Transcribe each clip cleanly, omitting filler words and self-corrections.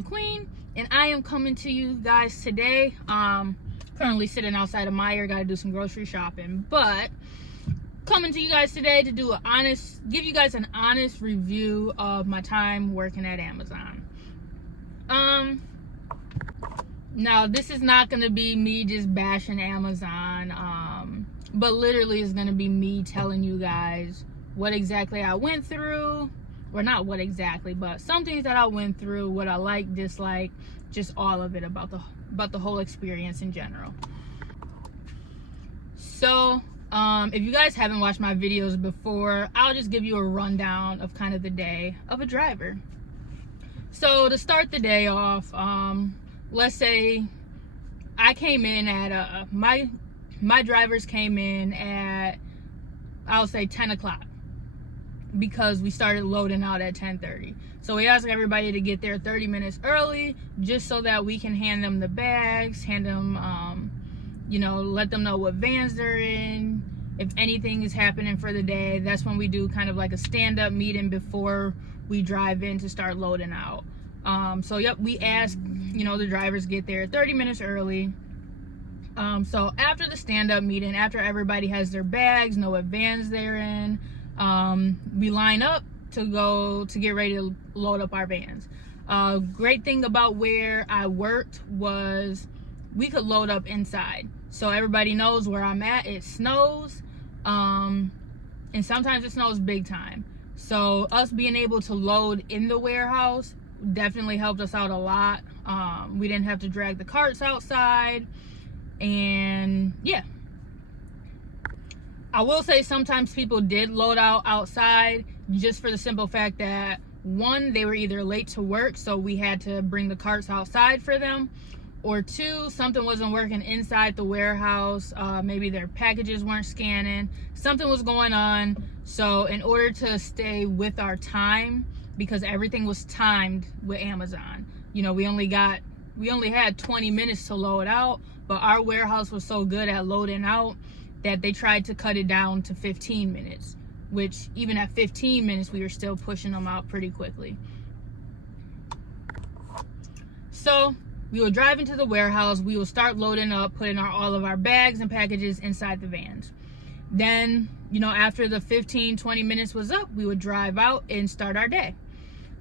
the Queen, and I am coming to you guys today. Currently sitting outside of Meijer, gotta do some grocery shopping, but coming to you guys today to do give you guys an honest review of my time working at Amazon. Now this is not gonna be me just bashing Amazon, but literally is gonna be me telling you guys what exactly I went through, or not what exactly, but some things that I went through, what I like, dislike, just all of it about the whole experience in general. So if you guys haven't watched my videos before, I'll just give you a rundown of kind of the day of a driver. So to start the day off, let's say I came in at my drivers came in at, I'll say 10 o'clock, because we started loading out at 10:30. So we ask everybody to get there 30 minutes early, just so that we can hand them the bags, hand them, let them know what vans they're in, if anything is happening for the day. That's when we do kind of like a stand-up meeting before we drive in to start loading out. So yep, we ask, the drivers get there 30 minutes early. So after the stand-up meeting, after everybody has their bags, know what vans they're in, we line up to get ready to load up our vans. Great thing about where I worked was we could load up inside, so everybody knows where I'm at. It snows, and sometimes it snows big time, so us being able to load in the warehouse definitely helped us out a lot. We didn't have to drag the carts outside, and yeah, I will say sometimes people did load out outside, just for the simple fact that, one, they were either late to work, so we had to bring the carts outside for them, or two, something wasn't working inside the warehouse. Maybe their packages weren't scanning, something was going on. So in order to stay with our time, because everything was timed with Amazon, we only had 20 minutes to load out, but our warehouse was so good at loading out that they tried to cut it down to 15 minutes, which even at 15 minutes, we were still pushing them out pretty quickly. So we will drive into the warehouse, we will start loading up, putting all of our bags and packages inside the vans. Then, after the 15-20 minutes was up, we would drive out and start our day.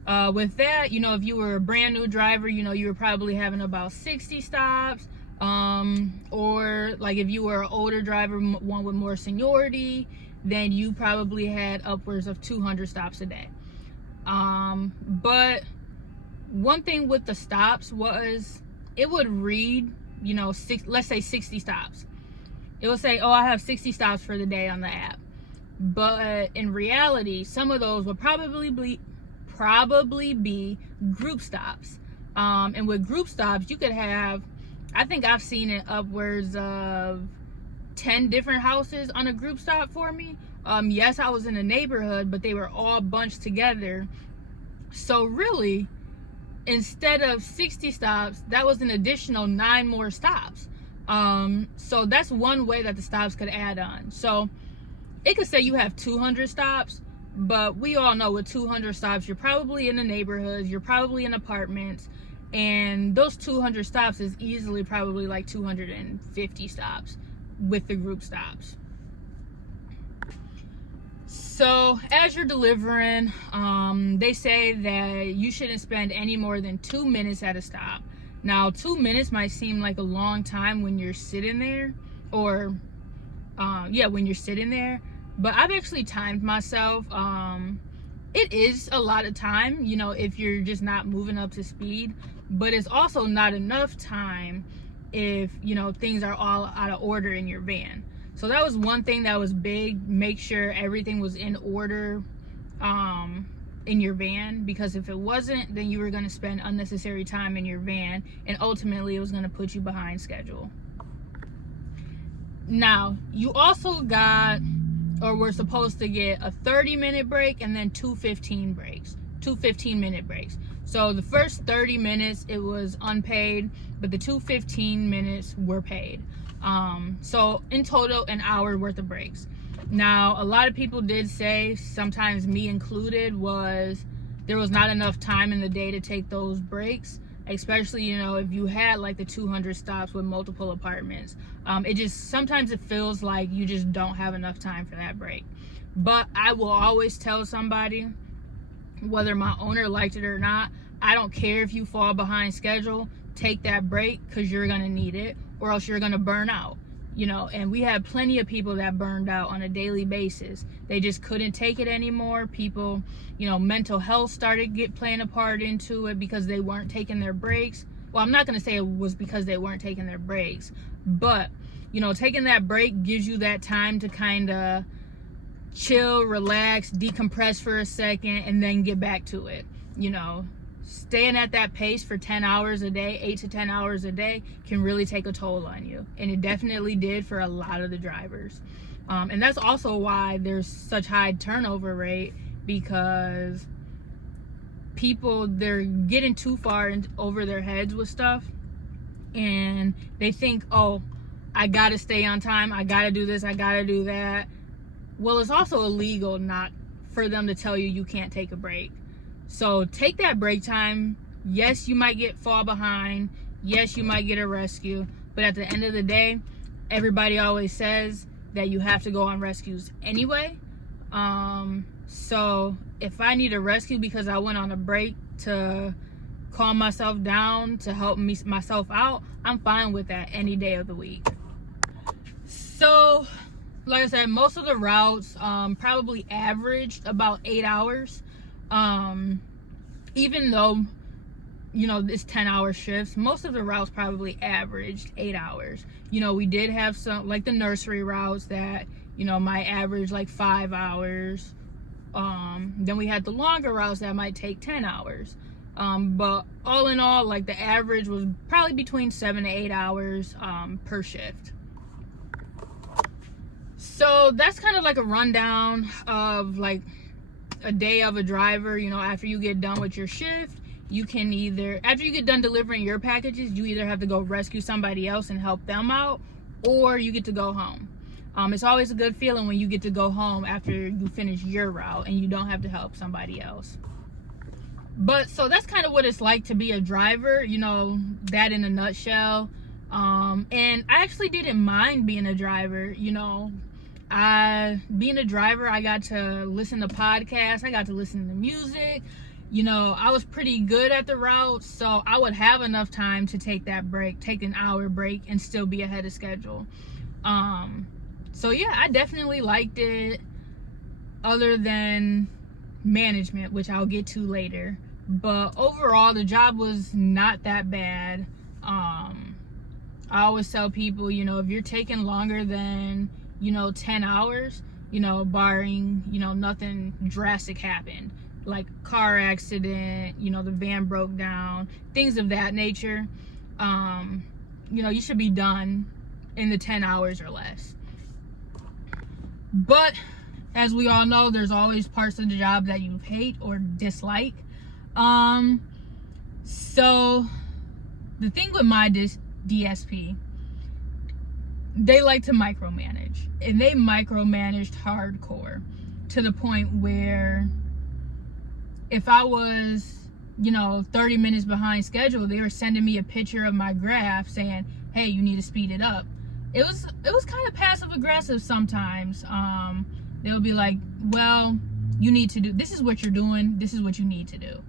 With that, if you were a brand new driver, you were probably having about 60 stops. Or like if you were an older driver, one with more seniority, then you probably had upwards of 200 stops a day. But one thing with the stops was it would read, let's say 60 stops. It would say, oh, I have 60 stops for the day on the app. But in reality, some of those would probably be group stops. And with group stops, you could have, I think I've seen it upwards of 10 different houses on a group stop for me. Yes, I was in a neighborhood, but they were all bunched together. So really, instead of 60 stops, that was an additional 9 more stops. So that's one way that the stops could add on. So it could say you have 200 stops, but we all know with 200 stops, you're probably in the neighborhoods, you're probably in apartments, and those 200 stops is easily probably like 250 stops with the group stops. So as you're delivering, they say that you shouldn't spend any more than 2 minutes at a stop. Now, 2 minutes might seem like a long time when you're sitting there, or when you're sitting there, but I've actually timed myself. It is a lot of time, if you're just not moving up to speed, but it's also not enough time if, things are all out of order in your van. So that was one thing that was big. Make sure everything was in order in your van, because if it wasn't, then you were going to spend unnecessary time in your van, and ultimately it was going to put you behind schedule. Now, you also got, or we're supposed to get, a 30-minute break and then two 15-minute breaks. So the first 30 minutes, it was unpaid, but the two 15 minutes were paid. So in total, an hour worth of breaks. Now, a lot of people did say, sometimes me included, there was not enough time in the day to take those breaks. especially, you know, if you had like the 200 stops with multiple apartments. Sometimes it feels like you just don't have enough time for that break. But I will always tell somebody, whether my owner liked it or not, I don't care if you fall behind schedule, take that break, because you're going to need it, or else you're going to burn out. You know, and we had plenty of people that burned out on a daily basis. They just couldn't take it anymore. People, you know, mental health started playing a part into it because they weren't taking their breaks. Well, I'm not going to say it was because they weren't taking their breaks, but, you know, taking that break gives you that time to kind of chill, relax, decompress for a second, and then get back to it. You know, staying at that pace for 10 hours a day, 8 to 10 hours a day, can really take a toll on you. And it definitely did for a lot of the drivers. And that's also why there's such high turnover rate, because people, they're getting too far over their heads with stuff. And they think, oh, I got to stay on time. I got to do this. I got to do that. Well, it's also illegal not for them to tell you can't take a break. So take that break time. Yes, you might fall behind. Yes, you might get a rescue. But at the end of the day, everybody always says that you have to go on rescues anyway. So if I need a rescue because I went on a break to calm myself down, to help myself out, I'm fine with that any day of the week. So, like I said, most of the routes probably averaged about 8 hours. Even though, you know, it's 10-hour shifts, most of the routes probably averaged 8 hours. You know, we did have some, like the nursery routes that, you know, might average like 5 hours. Then we had the longer routes that might take 10 hours. But all in all, like the average was probably between 7 to 8 hours per shift. So that's kind of like a rundown of like a day of a driver. You know, after you get done with your shift, you can after you get done delivering your packages, you either have to go rescue somebody else and help them out, or you get to go home. It's always a good feeling when you get to go home after you finish your route and you don't have to help somebody else. But so that's kind of what it's like to be a driver, you know, that in a nutshell. And I actually didn't mind being a driver. You know, being a driver, I got to listen to podcasts, I got to listen to music. You know, I was pretty good at the route, so I would have enough time to take that break, take an hour break, and still be ahead of schedule. So yeah, I definitely liked it, other than management, which I'll get to later. But overall, the job was not that bad. I always tell people, you know, if you're taking longer than, you know, 10 hours, you know, barring, you know, nothing drastic happened, like car accident, you know, the van broke down, things of that nature, you know, you should be done in the 10 hours or less. But as we all know, there's always parts of the job that you hate or dislike. So the thing with my DSP, they like to micromanage, and they micromanaged hardcore to the point where if I was, you know, 30 minutes behind schedule, they were sending me a picture of my graph saying, hey, you need to speed it up. It was kind of passive aggressive sometimes. They would be like, well, you need to do, this is what you're doing, this is what you need to do.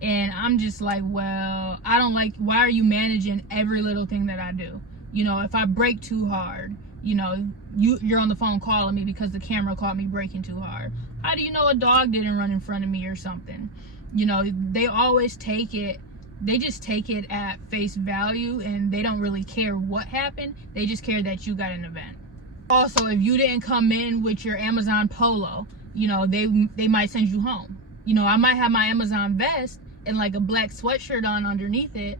And I'm just like, well, I don't like, why are you managing every little thing that I do? You know, if I brake too hard, you know, you're on the phone calling me because the camera caught me braking too hard. How do you know a dog didn't run in front of me or something? You know, they always take it, they just take it at face value, and they don't really care what happened. They just care that you got an event. Also, if you didn't come in with your Amazon polo, you know, they might send you home. You know, I might have my Amazon vest and like a black sweatshirt on underneath it,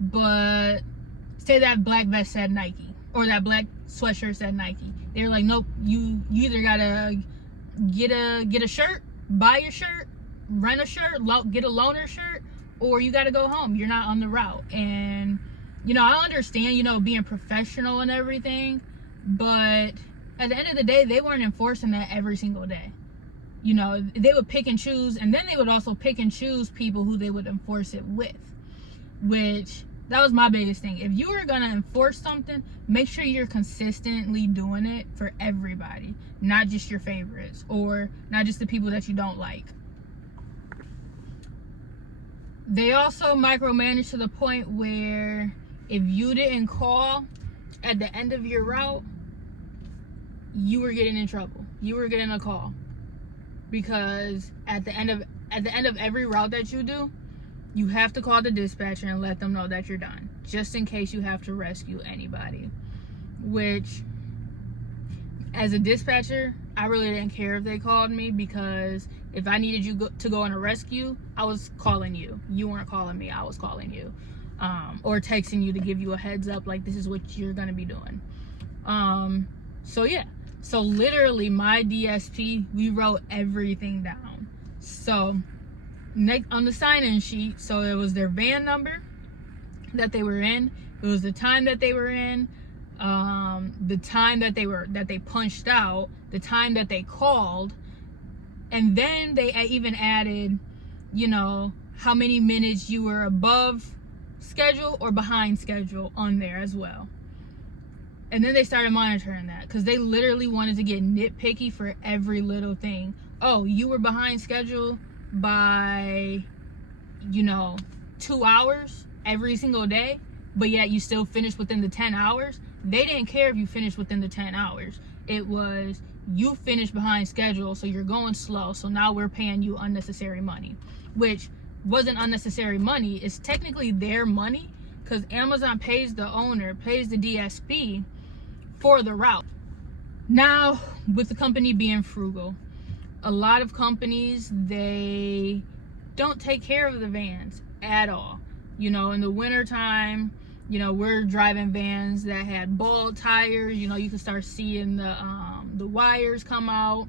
but say that black vest said Nike, or that black sweatshirt said Nike. They're like, nope, you either gotta get a shirt, buy your shirt, rent a shirt, get a loaner shirt, or you gotta go home. You're not on the route. And, you know, I understand, you know, being professional and everything, but at the end of the day, they weren't enforcing that every single day. You know, they would pick and choose, and then they would also pick and choose people who they would enforce it with. which that was my biggest thing. If you are going to enforce something, make sure you're consistently doing it for everybody, not just your favorites or not just the people that you don't like. They also micromanage to the point where if you didn't call at the end of your route, you were getting in trouble. You were getting a call, because at the end of every route that you do, you have to call the dispatcher and let them know that you're done, just in case you have to rescue anybody. Which, as a dispatcher, I really didn't care if they called me, because if I needed you to go on a rescue, I was calling you. You weren't calling me, I was calling you. Or texting you to give you a heads up, like, this is what you're gonna be doing. So yeah. So literally, my DSP, we wrote everything down. So next on the sign-in sheet, so it was their van number that they were in, it was the time that they were in, the time that they punched out, the time that they called, and then they even added, you know, how many minutes you were above schedule or behind schedule on there as well. And then they started monitoring that, because they literally wanted to get nitpicky for every little thing. Oh, you were behind schedule by, you know, 2 hours every single day, but yet you still finished within the 10 hours. They didn't care if you finished within the 10 hours. It was, you finished behind schedule, so you're going slow, so now we're paying you unnecessary money. Which wasn't unnecessary money. It's technically their money, because Amazon pays the owner, pays the DSP for the route. Now, with the company being frugal, a lot of companies, they don't take care of the vans at all. You know, in the wintertime, you know, we're driving vans that had bald tires. You know, you can start seeing the wires come out.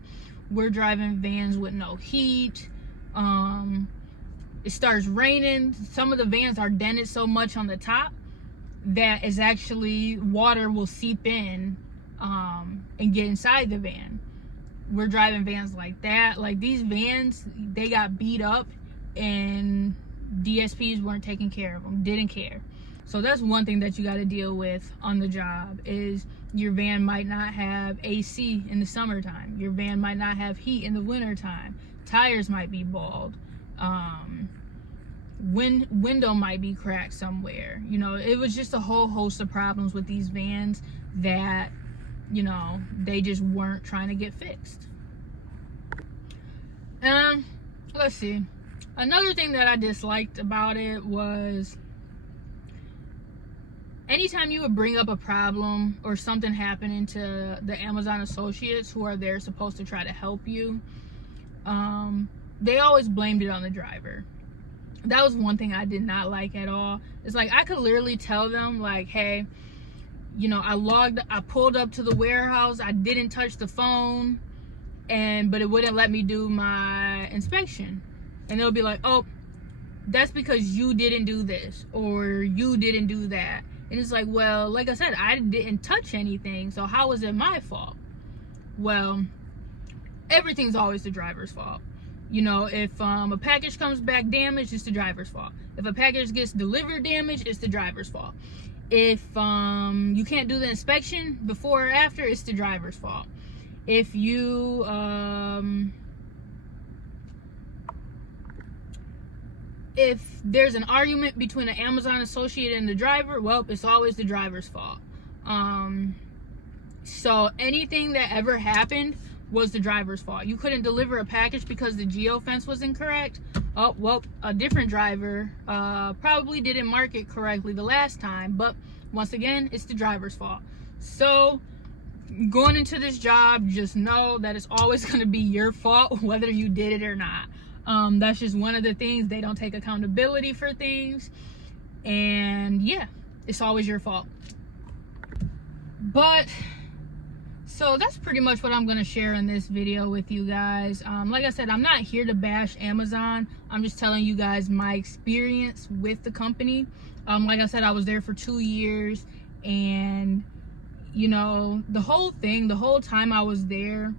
We're driving vans with no heat. It starts raining. Some of the vans are dented so much on the top that is actually, water will seep in and get inside the van. We're driving vans like that. Like, these vans, they got beat up and DSPs weren't taking care of them, didn't care. So that's one thing that you got to deal with on the job, is your van might not have AC in the summertime. Your van might not have heat in the wintertime. Tires might be bald. Window might be cracked somewhere. You know, it was just a whole host of problems with these vans that, you know, they just weren't trying to get fixed. Let's see. Another thing that I disliked about it was, anytime you would bring up a problem or something happening to the Amazon associates who are there supposed to try to help you, they always blamed it on the driver. That was one thing I did not like at all. It's like, I could literally tell them, like, hey, you know, I pulled up to the warehouse, I didn't touch the phone, but it wouldn't let me do my inspection. And they'll be like, oh, that's because you didn't do this, or you didn't do that. And it's like, well, like I said, I didn't touch anything, so how is it my fault? Well, everything's always the driver's fault. You know, if a package comes back damaged, it's the driver's fault. If a package gets delivered damaged, it's the driver's fault. If you can't do the inspection before or after, it's the driver's fault. If you if there's an argument between an Amazon associate and the driver, well, it's always the driver's fault. So anything that ever happened was the driver's fault. You couldn't deliver a package because the geofence was incorrect. Oh, well, a different driver probably didn't mark it correctly the last time, but once again, it's the driver's fault. So going into this job, just know that it's always going to be your fault, whether you did it or not. That's just one of the things. They don't take accountability for things, and yeah, it's always your fault. But so that's pretty much what I'm going to share in this video with you guys. Like I said, I'm not here to bash Amazon. I'm just telling you guys my experience with the company. Like I said, I was there for 2 years, and you know, the whole time I was there,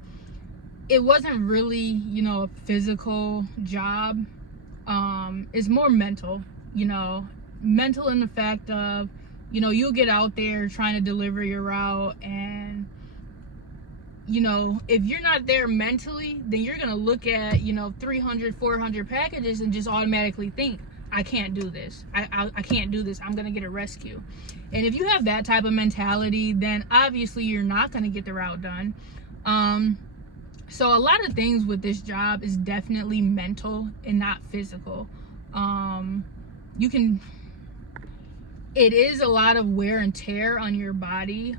it wasn't really, you know, a physical job. It's more mental, you know. mental in the fact of, you know, you'll get out there trying to deliver your route, and you know, if you're not there mentally, then you're gonna look at, you know, 300, 400 packages and just automatically think, I can't do this. I can't do this. I'm gonna get a rescue. And if you have that type of mentality, then obviously you're not gonna get the route done. So a lot of things with this job is definitely mental and not physical. It is a lot of wear and tear on your body.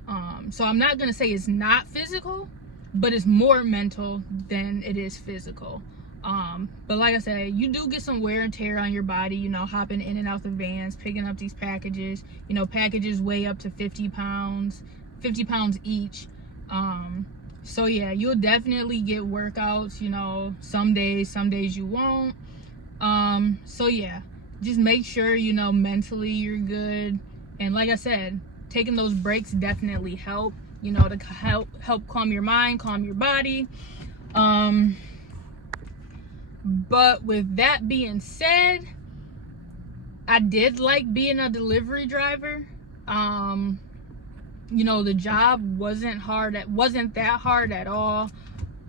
So I'm not gonna say it's not physical, but it's more mental than it is physical. But like I said, you do get some wear and tear on your body, you know, hopping in and out the vans, picking up these packages. You know, packages weigh up to 50 pounds each. So yeah, you'll definitely get workouts, you know, some days you won't. So yeah, just make sure, you know, mentally you're good. And like I said, taking those breaks definitely help, you know, to help calm your mind, calm your body. But with that being said, I did like being a delivery driver. You know, the job wasn't that hard at all.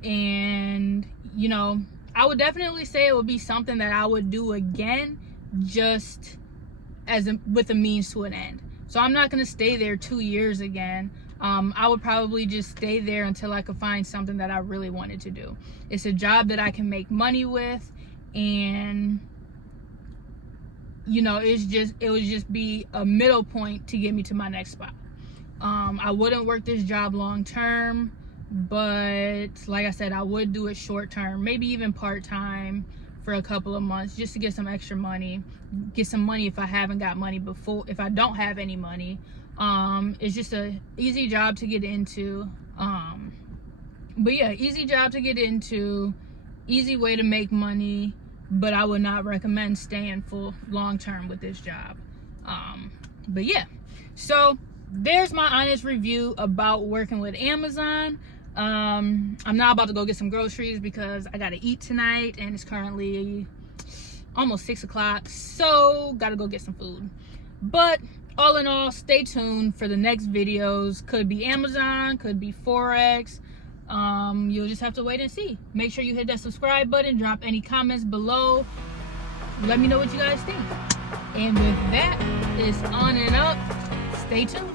And, you know, I would definitely say it would be something that I would do again, just with a means to an end. So I'm not going to stay there 2 years again. I would probably just stay there until I could find something that I really wanted to do. It's a job that I can make money with, and you know, it would just be a middle point to get me to my next spot. I wouldn't work this job long term, but like I said, I would do it short term, maybe even part-time for a couple of months, just to get some extra money, get some money if I haven't got money before, if I don't have any money. It's just a easy job to get into. But yeah, easy job to get into, easy way to make money, but I would not recommend staying full long term with this job. But yeah, so there's my honest review about working with Amazon. I'm now about to go get some groceries because I gotta eat tonight, and it's currently almost 6 o'clock, so gotta go get some food. But all in all, stay tuned for the next videos. Could be Amazon, could be Forex. You'll just have to wait and see. Make sure you hit that subscribe button, drop any comments below, let me know what you guys think. And with that, it's on and up. Stay tuned.